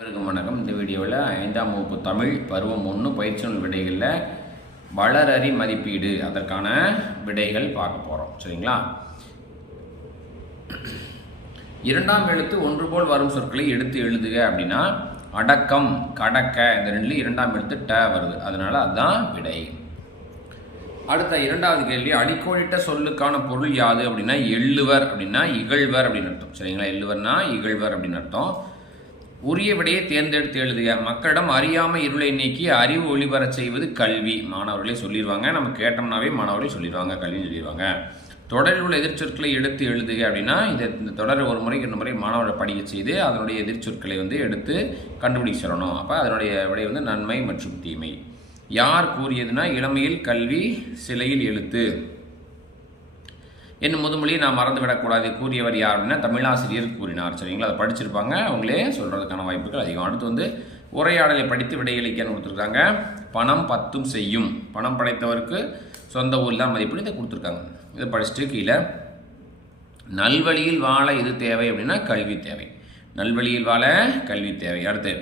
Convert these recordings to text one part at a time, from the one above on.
அனைவருக்கும் வணக்கம். இந்த வீடியோவில் ஐந்தாம் வகுப்பு தமிழ் பருவம் ஒன்று பயிற்சி நூல் விடைகளில் வளரறி மதிப்பீடு அதற்கான விடைகள் பார்க்க போகிறோம் சரிங்களா? இரண்டாம் எழுத்து ஒன்று போல் வரும் சொற்களை எடுத்து எழுதுக அப்படின்னா அடக்கம் கடக்க இந்த ரெண்டுலையும் இரண்டாம் எழுத்து ட வருது. அதனால் அதுதான் விடை. அடுத்த இரண்டாவது கேள்வி அடிக்கோடிட்ட சொல்லுக்கான பொருள் யாது அப்படின்னா எள்ளுவர் அப்படின்னா இகழ்வர் அப்படின்னு அர்த்தம். சரிங்களா? எள்ளுவர்னா இகழ்வர் அப்படின்னு அர்த்தம். உரிய விடையை தேர்ந்தெடுத்து எழுதுக. மக்களிடம் அறியாமை இருளை நீக்கி அறிவு ஒளிபரச் செய்வது கல்வி. மாணவர்களே சொல்லிடுவாங்க நம்ம கேட்டோம்னாவே மாணவர்களே சொல்லிடுவாங்க கல்வின்னு சொல்லிடுவாங்க தொடரில் உள்ள எதிர்ச்சொற்களை எடுத்து எழுதுக அப்படின்னா இந்த இந்த தொடர் ஒரு முறை இரண்டு முறை மாணவர்கள் படிக்க செய்து அதனுடைய எதிர்ச்சொற்களை வந்து எடுத்து கண்டுபிடிக்க சொல்லணும். அப்போ அதனுடைய விடை வந்து நன்மை மற்றும் தீமை. யார் கூறியதுன்னா இளமையில் கல்வி சிலையில் எழுத்து. என்னும் முதுமொழியை நான் மறந்து விடக்கூடாது கூறியவர் யார் அப்படின்னா தமிழாசிரியர் கூறினார். சரிங்களா? அதை படிச்சிருப்பாங்க. அவங்களே சொல்கிறதுக்கான வாய்ப்புகள் அதிகம் அடுத்து வந்து உரையாடலை படித்து விடையளிக்கன்னு கொடுத்துருக்காங்க. பணம் பத்தும் செய்யும். பணம் படைத்தவருக்கு சொந்த ஊரில் தான் மதிப்பீடு இதை கொடுத்துருக்காங்க. இதை படிச்சுட்டு கீழே நல்வழியில் வாழ இது தேவை அப்படின்னா கல்வி தேவை. நல்வழியில் வாழ கல்வி தேவை. அடுத்து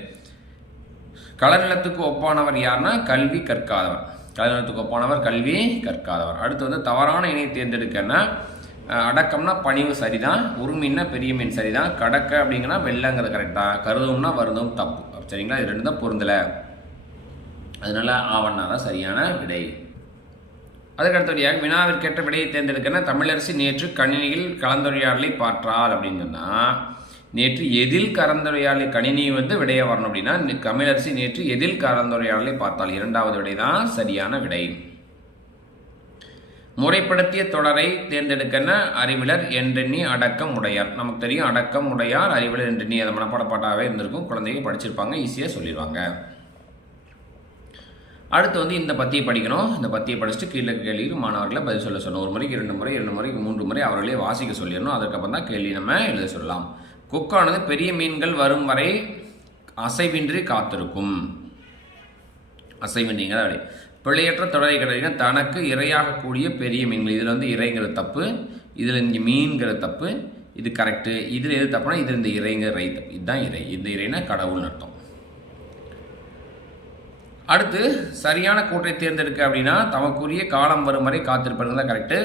களநிலத்துக்கு ஒப்பானவர் யாருன்னா கல்வி கற்காதவர். கல்யாணத்துக்கு ஒப்பானவர் கல்வி கற்காதவர். அடுத்து வந்து தவறான இணை தேர்ந்தெடுக்கன்னா அடக்கம்னா பணிவு சரிதான் உரிமைன்னா பெரிய மீன் சரிதான் கடக்க அப்படிங்கன்னா வெள்ளங்கிறது கரெக்டாக கருதும்னா வருதும் தப்பு. சரிங்களா? இது ரெண்டு தான் பொருந்தலை. அதனால ஆவண்ணா தான் சரியான விடை. அதுக்கடுத்தபடியாக வினாவிற்கேற்ற விடையை தேர்ந்தெடுக்கன்னா தமிழரசி நேற்று கணினியில் கலந்துரையாடலை பார்த்தால் அப்படின்னு சொன்னால் நேற்று எதில் கலந்துரையாடலை கணினி வந்து விடையை வரணும் அப்படின்னா கமலரசி நேற்று எதில் கலந்துரையாடலை பார்த்தால் இரண்டாவது விடை தான் சரியான விடை. முறைப்படுத்திய தொடரை தேர்ந்தெடுக்கன அறிவிலர் என்றெண்ணி அடக்கம் உடையார். நமக்கு தெரியும் அடக்கம் உடையார் அறிவிலர் என்றெண்ணி அதை மனப்பாடப்பாட்டாகவே இருந்திருக்கும். குழந்தைங்க படிச்சிருப்பாங்க ஈஸியாக சொல்லிடுவாங்க அடுத்து வந்து இந்த பத்தியை படிக்கணும். இந்த பத்தியை படிச்சுட்டு கீழே கேள்விக்கு மாணவர்களை பதில் சொல்ல சொல்லணும் ஒரு முறைக்கு இரண்டு முறை இரண்டு முறைக்கு மூன்று முறை அவர்களே வாசிக்க சொல்லிடணும். அதுக்கப்புறம் தான் கேள்வி நம்ம எழுத சொல்லலாம். கொக்கானது பெரிய மீன்கள் வரும் வரை அசைவின்றி காத்திருக்கும். அசைவின்றீங்க அப்படி. பிழையற்ற தொடரை கிடைக்கிற தனக்கு இரையாகக்கூடிய பெரிய மீன்கள். இதில் வந்து இறைங்கிற தப்பு இதில் இங்கே மீன்கிற தப்பு இது கரெக்டு இதில் எது தப்புனா இதில் இந்த இறைங்கிற இறை தப்பு. இதுதான் இறை. இந்த இறைனா கடவுள்னு அர்த்தம். அடுத்து சரியான கூற்றை தேர்ந்தெடுக்க அப்படின்னா தமக்குரிய காலம் வரும் வரை காத்திருப்பது தான் கரெக்டு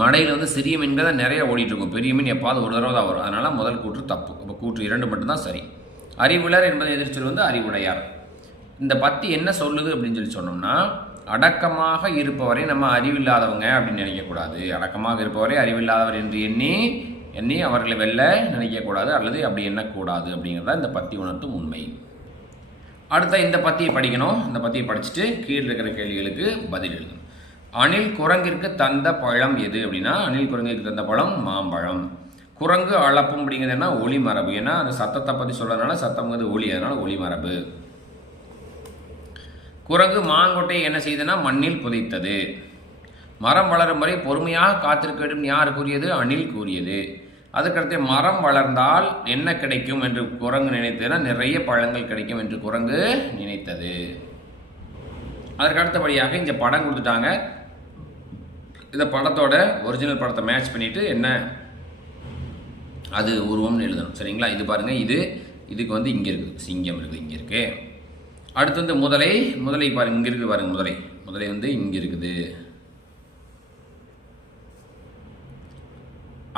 மடையில் வந்து சிறிய மீன்கள் தான் நிறைய ஓடிட்டு இருக்கும் பெரிய மீன் எப்பாவது ஒரு தடவை தான் வரும். அதனால் முதல் கூற்று தப்பு. அப்போ கூற்று இரண்டு மட்டும்தான் சரி. அறிவுலர் என்பதை எதிர்ச்சொல் வந்து அறிவுடையார். இந்த பத்தி என்ன சொல்லுது அப்படின்னு சொல்லி சொன்னோம்னா அடக்கமாக இருப்பவரை நம்ம அறிவில்லாதவங்க அப்படின்னு நினைக்கக்கூடாது. அடக்கமாக இருப்பவரை அறிவில்லாதவர் என்று எண்ணி எண்ணி அவர்களை வெல்ல நினைக்கக்கூடாது அல்லது அப்படி எண்ணக்கூடாது அப்படிங்கிறத இந்த பத்தி உணர்த்தும் உண்மை. அடுத்த இந்த பத்தியை படிக்கணும். இந்த பத்தியை படிச்சுட்டு கீழே இருக்கிற கேள்விகளுக்கு பதில் எழுதணும் அணில் குரங்கிற்கு தந்த பழம் எது அப்படின்னா அணில் குரங்கிற்கு தந்த பழம் மாம்பழம். குரங்கு அளப்பும் அப்படிங்கிறது என்ன? ஒளி மரபு. ஏன்னா அந்த சத்தத்தை பற்றி சொல்கிறதுனால சத்தம்ங்கிறது ஒளி அதனால் ஒளி மரபு. குரங்கு மாங்கொட்டையை என்ன செய்ததுன்னா மண்ணில் புதைத்தது. மரம் வளரும் வரை பொறுமையாக காத்திருக்க வேண்டும் யார் கூறியது? அணில் கூறியது. அதுக்கடுத்து மரம் வளர்ந்தால் என்ன கிடைக்கும் என்று குரங்கு நினைத்ததுன்னா நிறைய பழங்கள் கிடைக்கும் என்று குரங்கு நினைத்தது. அதற்கு அடுத்தபடியாக இந்த படம் கொடுத்துட்டாங்க. இந்த படத்தோட ஒரிஜினல் படத்தை மேட்ச் பண்ணிவிட்டு என்ன? அது உருவம்னு எழுதணும். சரிங்களா? இது பாருங்கள் இது இதுக்கு வந்து இங்கே இருக்குது. சிங்கம் இருக்குது இங்கே இருக்குது அடுத்து வந்து முதலை. முதலை பாருங்கள் இங்கே இருக்குது பாருங்கள் முதலை. முதலை வந்து இங்கே இருக்குது.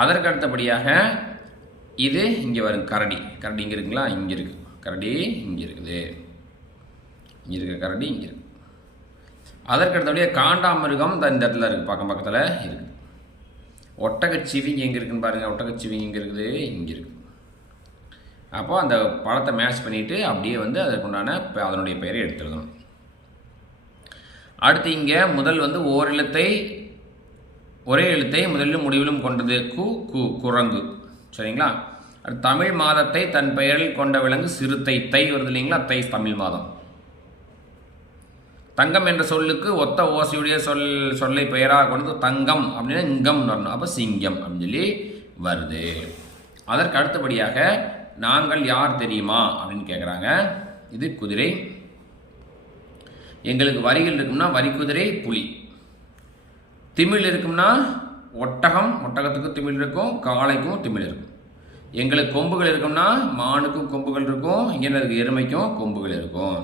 அதற்கு அடுத்தபடியாக இது இங்கே வரும். கரடி. கரடி இங்கே இருக்குங்களா? இங்கே இருக்குது கரடி இங்கே இருக்குது. இங்கே இருக்க கரடி இங்கே இருக்குது அதற்கு காண்டாமிருகம் இந்த இந்த இடத்துல இருக்குது பக்கம் பக்கத்தில் இருக்குது ஒட்டகச்சிவிங்க எங்கே இருக்குன்னு பாருங்கள் ஒட்டகச்சிவிங்க எங்கே இருக்குது இங்கே இருக்குது அப்போ அந்த படத்தை மேட்ச் பண்ணிவிட்டு அப்படியே வந்து அதற்குண்டான அதனுடைய பெயரை எடுத்துருக்கணும். அடுத்து இங்கே முதல் வந்து ஓரெழுத்தை ஒரே எழுத்தை முதலிலும் முடிவிலும் கொண்டது கு கு குரங்கு. சரிங்களா? தமிழ் மாதத்தை தன் பெயரில் கொண்ட விலங்கு சிறுத்தை தை வருது இல்லைங்களா? தை தமிழ் மாதம். தங்கம் என்ற சொல்லுக்கு ஒத்த ஓசையுடைய சொல் சொல்லை பெயராக கொண்டது தங்கம் அப்படின்னா இங்கம் வரணும். அப்போ சிங்கம் அப்படின்னு சொல்லி வருது. அதற்கு அடுத்தபடியாக நாங்கள் யார் தெரியுமா அப்படின்னு கேட்குறாங்க இது குதிரை. எங்களுக்கு வரிகள் இருக்கும்னா வரி குதிரை புலி. திமிழ் இருக்கும்னா ஒட்டகம் ஒட்டகத்துக்கும் திமிழ் இருக்கும் காளைக்கும் திமிழ் இருக்கும். எங்களுக்கு கொம்புகள் இருக்கும்னா மானுக்கும் கொம்புகள் இருக்கும் இங்கே எருமைக்கும் கொம்புகள் இருக்கும்.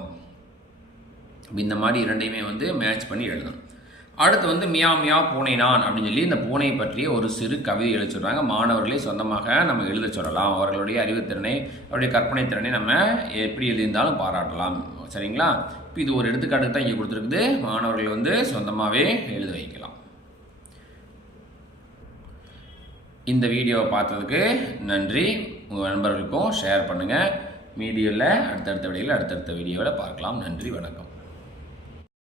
இந்த மாதிரி இரண்டையுமே வந்து மேட்ச் பண்ணி எழுதணும். அடுத்து வந்து மியா மியா பூனை நான் அப்படின்னு சொல்லி இந்த பூனை பற்றிய ஒரு சிறு கவிதை எழுத சொல்கிறாங்க மாணவர்களே சொந்தமாக நம்ம எழுத சொல்லலாம். அவர்களுடைய அறிவுத்திறனை அவருடைய கற்பனை திறனை நம்ம எப்படி எழுதியிருந்தாலும் பாராட்டலாம். சரிங்களா? இப்போ இது ஒரு எடுத்துக்காட்டுக்கு தான் இங்கே கொடுத்துருக்குது. மாணவர்கள் வந்து சொந்தமாகவே எழுத வைக்கலாம். இந்த வீடியோவை பார்த்ததுக்கு நன்றி. உங்கள் நண்பர்களுக்கும் ஷேர் பண்ணுங்கள் மீடியோவில் அடுத்தடுத்த வீடியோவில் அடுத்தடுத்த வீடியோவில் பார்க்கலாம். நன்றி வணக்கம்.